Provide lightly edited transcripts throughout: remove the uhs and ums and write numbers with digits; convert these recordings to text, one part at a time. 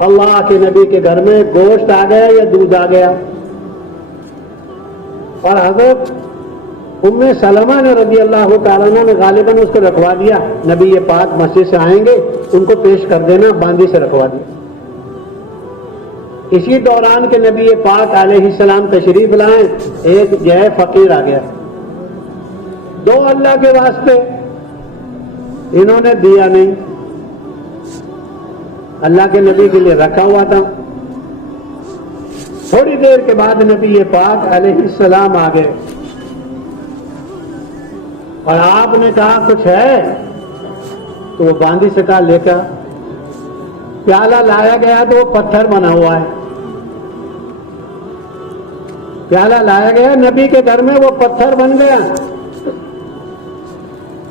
اللہ کے نبی کے گھر میں گوشت آ گیا یا دودھ آ گیا، اور حضرت ام سلمہ نے رضی اللہ تعالیٰ عنہ نے غالباً اس کو رکھوا دیا، نبی یہ پاک مسجد سے آئیں گے ان کو پیش کر دینا، باندی سے رکھوا دیا۔ اسی دوران کے نبی پاک علیہ السلام تشریف لائیں، ایک جو ہے فقیر آ گیا، دو اللہ کے واسطے، انہوں نے دیا نہیں، اللہ کے نبی کے لیے رکھا ہوا تھا۔ تھوڑی دیر کے بعد نبی پاک علیہ السلام آ گئے اور آپ نے کہا کچھ ہے؟ تو وہ باندی سے کہا لے کر پیالہ لایا گیا تو وہ پتھر بنا ہوا ہے، پیالہ لایا گیا نبی کے گھر میں وہ پتھر بن گیا۔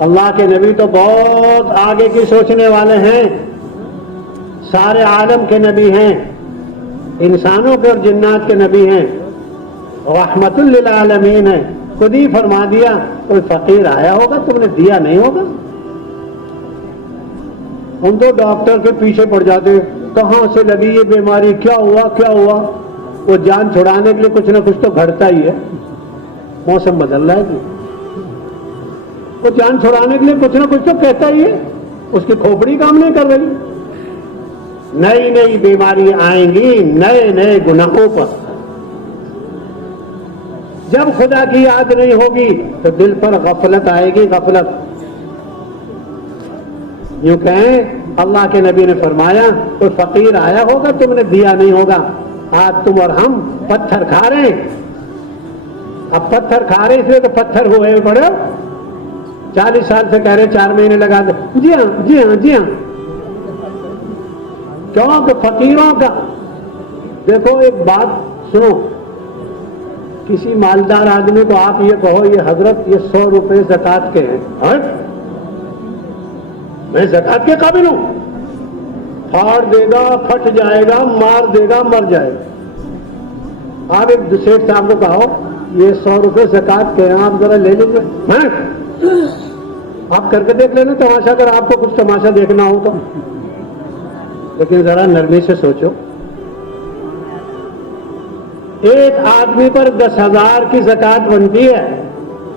اللہ کے نبی تو بہت آگے کی سوچنے والے ہیں، سارے عالم کے نبی ہیں، انسانوں کے اور جنات کے نبی ہیں، رحمت للعالمین ہیں، خود ہی فرما دیا کوئی فقیر آیا ہوگا تم نے دیا نہیں ہوگا۔ ہم تو ڈاکٹر کے پیچھے پڑ جاتے، کہاں سے لگی یہ بیماری، کیا ہوا کیا ہوا، وہ جان چھڑانے کے لیے کچھ نہ کچھ تو گھڑتا ہی ہے، موسم بدل رہا ہے جی، وہ جان چھڑانے کے لیے کچھ نہ کچھ تو کہتا ہی ہے، اس کی کھوپڑی کام نہیں کر رہی۔ نئی نئی بیماری آئیں گی نئے نئے گناہوں پر، جب خدا کی یاد نہیں ہوگی تو دل پر غفلت آئے گی، غفلت۔ یوں کہیں اللہ کے نبی نے فرمایا کوئی فقیر آیا ہوگا تم نے دیا نہیں ہوگا، آج تم اور ہم پتھر کھا رہے ہیں۔ اب پتھر کھا رہے اس لیے تو پتھر ہوئے پڑے، 40 سال سے کہہ رہے 4 مہینے لگا دے، جی ہاں جی ہاں جی ہاں، کیوں کہ فقیروں کا دیکھو ایک بات سنو، کسی مالدار آدمی کو آپ یہ کہو یہ حضرت یہ 100 روپے زکوٰۃ کے ہیں، میں زکوٰۃ کے قابل ہوں، پھاڑ دے گا پھٹ جائے گا، مار دے گا مر جائے گا۔ آپ ایک سیٹھ صاحب کو کہو یہ 100 روپے زکوٰۃ کے ہیں آپ ذرا لے لیجیے، آپ کر کے دیکھ لینا تماشا، اگر آپ کو کچھ تماشا دیکھنا ہو تو، لیکن ذرا نرمی سے سوچو، ایک آدمی پر 10,000 کی زکوٰۃ بنتی ہے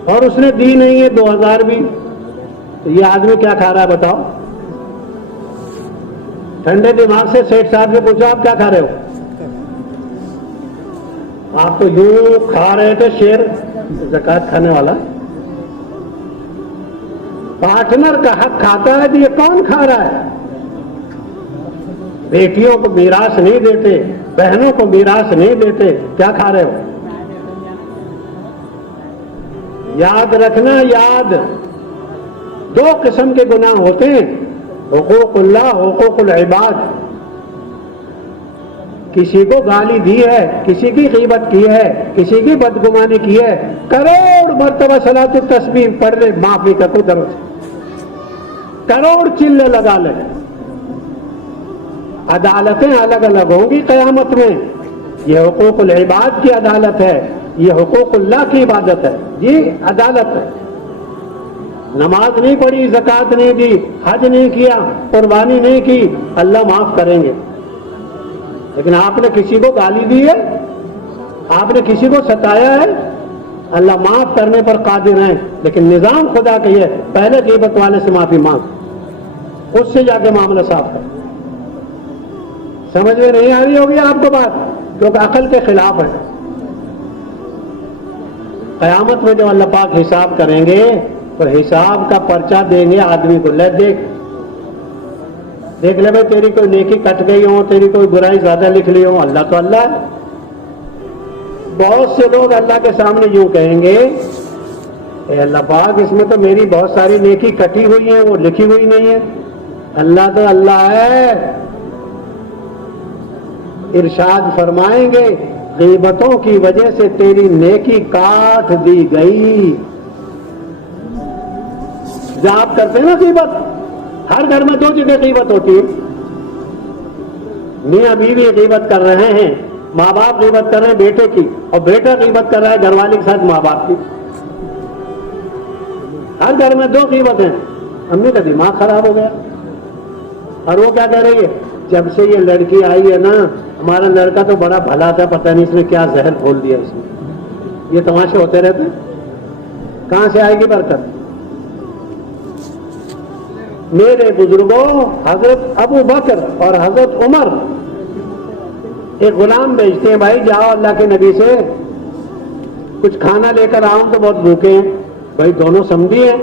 اور اس نے دی نہیں ہے 2,000 بھی، تو یہ آدمی کیا کھا رہا ہے بتاؤ؟ ٹھنڈے دماغ سے سیٹھ صاحب سے پوچھو آپ کیا کھا رہے ہو؟ آپ تو یوں کھا رہے تھے شیر زکوٰۃ کھانے والا، پارٹنر کا حق کھاتا ہے تو یہ کون کھا رہا ہے؟ بیٹیوں کو میراث نہیں دیتے، بہنوں کو میراث نہیں دیتے، کیا کھا رہے ہو؟ یاد رکھنا، یاد 2 قسم کے گناہ ہوتے ہیں، حقوق اللہ، حقوق العباد۔ کسی کو گالی دی ہے، کسی کی غیبت کی ہے، کسی کی بدگمانی کی ہے، کروڑ مرتبہ صلاۃ التسبیح پڑھ لے معافی کا قدرت، کروڑ چلے لگا لے، عدالتیں الگ الگ ہوں گی قیامت میں۔ یہ حقوق العباد کی عدالت ہے، یہ حقوق اللہ کی عبادت ہے، یہ عدالت ہے۔ نماز نہیں پڑھی، زکوٰۃ نہیں دی، حج نہیں کیا، قربانی نہیں کی، اللہ معاف کریں گے۔ لیکن آپ نے کسی کو گالی دی ہے، آپ نے کسی کو ستایا ہے، اللہ معاف کرنے پر قادر ہیں، لیکن نظام خدا کا یہ پہلے غیبت والے سے معافی مانگ، اس سے جا کے معاملہ صاف کر۔ سمجھ میں نہیں آ رہی ہوگی آپ کو بات، کیونکہ عقل کے خلاف ہے۔ قیامت میں جب اللہ پاک حساب کریں گے تو حساب کا پرچہ دیں گے آدمی کو، لے دیکھ لے بھائی تیری کوئی نیکی کٹ گئی ہو، تیری کوئی برائی زیادہ لکھ لی ہو، اللہ تو اللہ ہے۔ بہت سے لوگ اللہ کے سامنے یوں کہیں گے اے اللہ پاک اس میں تو میری بہت ساری نیکی کٹی ہوئی ہیں، وہ لکھی ہوئی نہیں ہے۔ اللہ تو اللہ ہے، ارشاد فرمائیں گے غیبتوں کی وجہ سے تیری نیکی کاٹ دی گئی۔ جب آپ کرتے ہیں نا غیبت، ہر گھر میں 2 جگہ غیبت ہوتی ہے، میاں بیوی غیبت کر رہے ہیں، ماں باپ غیبت کر رہے ہیں بیٹے کی، اور بیٹا غیبت کر رہا ہے گھر والے کے ساتھ ماں باپ کی۔ ہر گھر میں 2 غیبت ہیں۔ امی کا دماغ خراب ہو گیا، اور وہ کیا کہہ رہی ہے جب سے یہ لڑکی آئی ہے نا، ہمارا لڑکا تو بڑا بھلا تھا، پتہ نہیں اس نے کیا زہر کھول دیا اس نے۔ یہ تماشے ہوتے رہتے، کہاں سے آئے گی برکت؟ میرے بزرگوں، حضرت ابو بکر اور حضرت عمر ایک غلام بھیجتے ہیں، بھائی جاؤ اللہ کے نبی سے کچھ کھانا لے کر آؤں تو بہت بھوکے ہیں۔ بھائی دونوں سمدھی ہیں،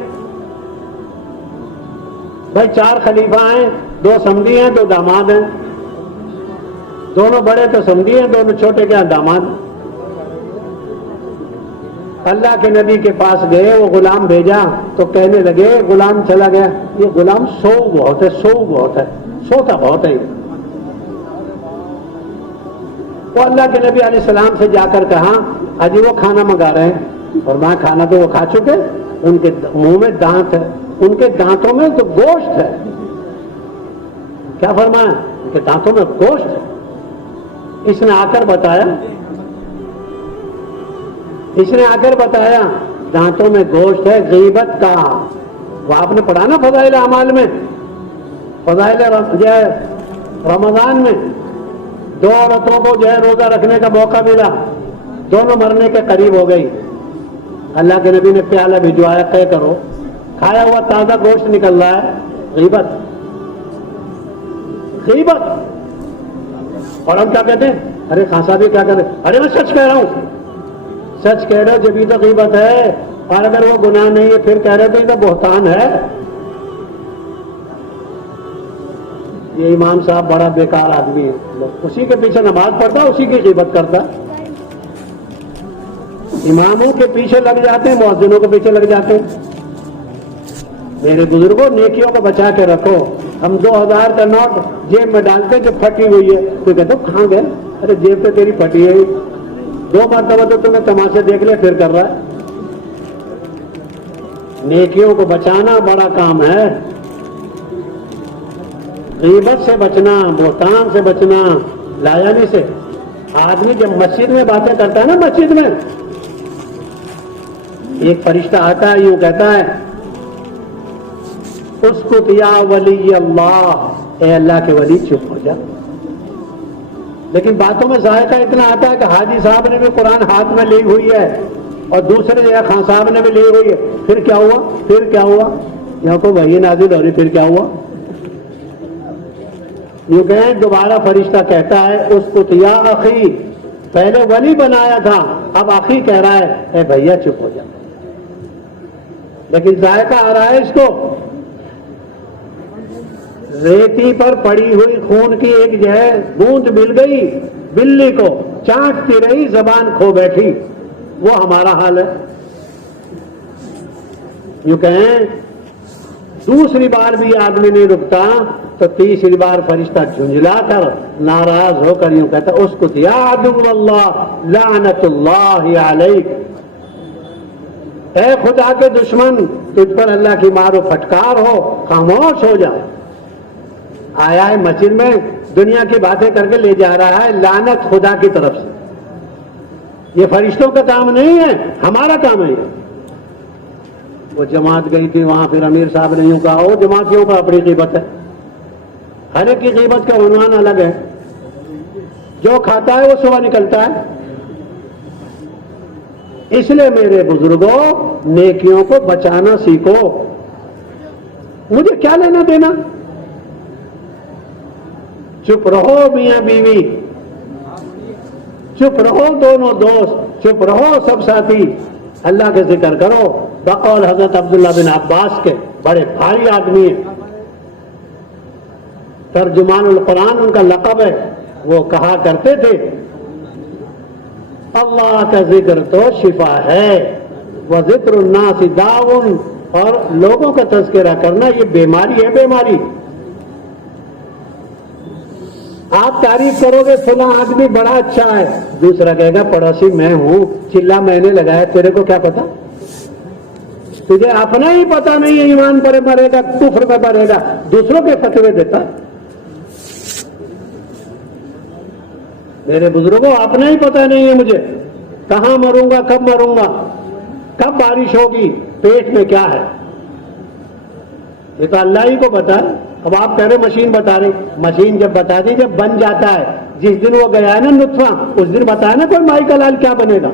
بھائی 4 خلیفہ ہیں، 2 سمدھی ہیں 2 داماد ہیں، دونوں بڑے تو سمدھی ہیں، دونوں چھوٹے کیا داماد۔ اللہ کے نبی کے پاس گئے، وہ غلام بھیجا تو کہنے لگے، غلام چلا گیا، یہ غلام سو بہت ہے، سوتا بہت ہے۔ وہ اللہ کے نبی علیہ السلام سے جا کر کہا، اجی وہ کھانا منگا رہے ہیں، اور میں کھانا تو وہ کھا چکے، ان کے منہ میں دانت ہے، ان کے دانتوں میں تو گوشت ہے۔ کیا فرمایا؟ ان کے دانتوں میں گوشت ہے۔ اس نے آ کر بتایا دانتوں میں گوشت ہے، غیبت کا۔ وہ آپ نے پڑھا نا فضائل اعمال میں، فضائل رمضان میں 2 عورتوں کو جو ہے روزہ رکھنے کا موقع ملا، دونوں مرنے کے قریب ہو گئی، اللہ کے نبی نے پیالہ بھجوایا، طے کرو، کھایا ہوا تازہ گوشت نکل رہا ہے، غیبت۔ اور ہم کیا کہتے ہیں؟ ارے خان صاحب یہ کیا کہتے ہیں؟ ارے میں سچ کہہ رہا ہوں، سچ کہہ رہے ہو جبھی تو غیبت ہے، اور اگر وہ گناہ نہیں ہے پھر کہہ رہے تو یہ تو بہتان ہے۔ یہ امام صاحب بڑا بیکار آدمی ہے، اسی کے پیچھے نماز پڑھتا، اسی کی غیبت کرتا، اماموں کے پیچھے لگ جاتے ہیں، مؤذنوں کے پیچھے لگ جاتے ہیں۔ میرے بزرگوں، نیکیوں کو بچا کے رکھو۔ ہم 2000 کا نوٹ جیب میں ڈالتے جو پھٹی ہوئی ہے، تو کہتے کہاں گئے؟ ارے جیب تو تیری پھٹی ہے، 2 مرتبہ تو تمہیں تماشے دیکھ لیا پھر کر رہا ہے۔ نیکیوں کو بچانا بڑا کام ہے، غیبت سے بچنا، بہتان سے بچنا، لایانی سے۔ آدمی جب مسجد میں باتیں کرتا ہے نا، مسجد میں ایک فرشتہ آتا ہے، یوں کہتا ہے، اسکت یا ولی اللہ، اے اللہ کے ولی چپ ہو جا۔ لیکن باتوں میں ذائقہ اتنا آتا ہے کہ حاجی صاحب نے بھی قرآن ہاتھ میں لی ہوئی ہے، اور دوسرے یا خان صاحب نے بھی لی ہوئی ہے، پھر کیا ہوا؟ یہاں کو وحی نازل ہو رہی، پھر کیا ہوا؟ یوں کہیں دوبارہ فرشتہ کہتا ہے، اسکت یا اخی، پہلے ولی بنایا تھا اب اخی کہہ رہا ہے، اے بھیا چپ ہو جا۔ لیکن ذائقہ آ رہا ہے اس کو۔ ریتی پر پڑی ہوئی خون کی ایک جو ہے بوند مل گئی بلی کو، چاٹتی رہی، زبان کھو بیٹھی، وہ ہمارا حال ہے۔ یوں کہیں دوسری بار بھی آدمی نہیں رکتا تو تیسری بار فرشتہ جھنجلا کر ناراض ہو کر یوں کہتا، اسکت یا عدو اللہ لعنت اللہ علیک، اے خدا کے دشمن، تجھ پر اللہ کی مار و پھٹکار ہو، خاموش ہو جا۔ آیا ہے مسجد میں دنیا کی باتیں کر کے لے جا رہا ہے، لعنت خدا کی طرف سے۔ یہ فرشتوں کا کام نہیں ہے، ہمارا کام ہے۔ وہ جماعت گئی تھی، وہاں پھر امیر صاحب نے یوں کہا، وہ جماعتیوں پر اپنی غیبت ہے، ہر ایک کی غیبت کا عنوان الگ ہے، جو کھاتا ہے وہ صبح نکلتا ہے۔ اس لیے میرے بزرگوں، نیکیوں کو بچانا سیکھو۔ مجھے کیا لینا دینا؟ چپ رہو میاں بیوی، چپ رہو دونوں دوست، چپ رہو سب ساتھی، اللہ کے ذکر کرو۔ بقول حضرت عبداللہ بن عباس کے، بڑے بھاری آدمی ہیں، ترجمان القرآن ان کا لقب ہے، وہ کہا کرتے تھے، اللہ کا ذکر تو شفا ہے، وذکر الناس داء، اور لوگوں کا تذکرہ کرنا یہ بیماری ہے، بیماری۔ آپ تعریف کرو گے فلاں آدمی بڑا اچھا ہے، دوسرا کہے گا پڑوسی میں ہوں، چلا میں نے لگایا، تیرے کو کیا پتا؟ تجھے اپنا ہی پتا نہیں ہے، ایمان پر مرے گا، کفر میں مرے گا، دوسروں کے فتوے دیتا۔ میرے بزرگوں، اپنا ہی پتا نہیں ہے مجھے، کہاں مروں گا، کب مروں گا، کب بارش ہوگی، پیٹ میں کیا ہے، یہ تو اللہ ہی کو پتا ہے۔ اب آپ کہہ رہے مشین بتا رہی، مشین جب بتا دی جب بن جاتا ہے، جس دن وہ گیا ہے نا نطفہ، اس دن بتایا نا کوئی مائی کا لال کیا بنے گا.